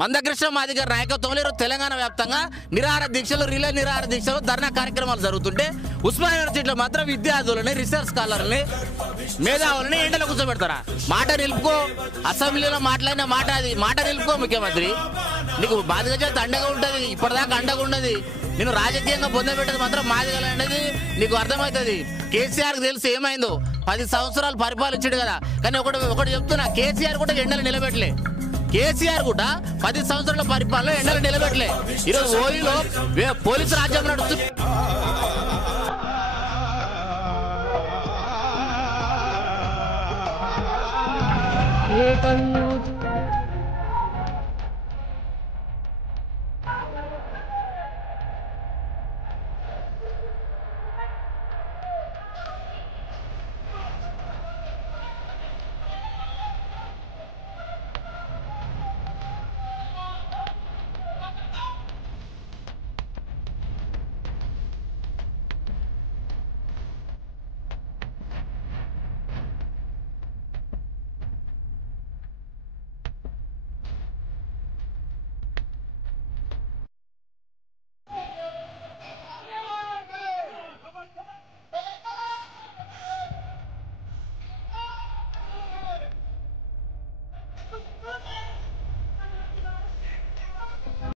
మందకృష్ణ మాదిగ నాయకత్వంలో ఈరోజు తెలంగాణ వ్యాప్తంగా నిరాహార దీక్షలు, రిలే నిరాహార దీక్షలు, ధర్నా కార్యక్రమాలు జరుగుతుంటే ఉస్మానియా యూనివర్సిటీలో మాత్రం విద్యార్థులని, రీసెర్చ్ స్కాలర్ని, మేధావులని ఎండలో కూర్చోబెడతారా? మాట నిలుపుకో, అసెంబ్లీలో మాట్లాడిన మాట నిలుపుకో ముఖ్యమంత్రి. నీకు మాదిగ చేత అండగా ఉంటుంది, ఇప్పటిదాకా అండగా ఉండదు. నేను రాజకీయంగా పొందబెట్టేది మాత్రం మాదిగలు అనేది నీకు అర్థమవుతుంది. కేసీఆర్కి తెలిసి ఏమైందో, 10 సంవత్సరాలు పరిపాలించాడు కదా. కానీ ఒకటి చెప్తున్నా, కేసీఆర్ కూడా ఎండలు నిలబెట్టలే. కేసీఆర్ కూడా 10 సంవత్సరాల పరిపాలన ఎండలు నిలబెట్టలే. ఈరోజు ఓయిలో పోలీసు రాజ్యం నడుస్తుంది.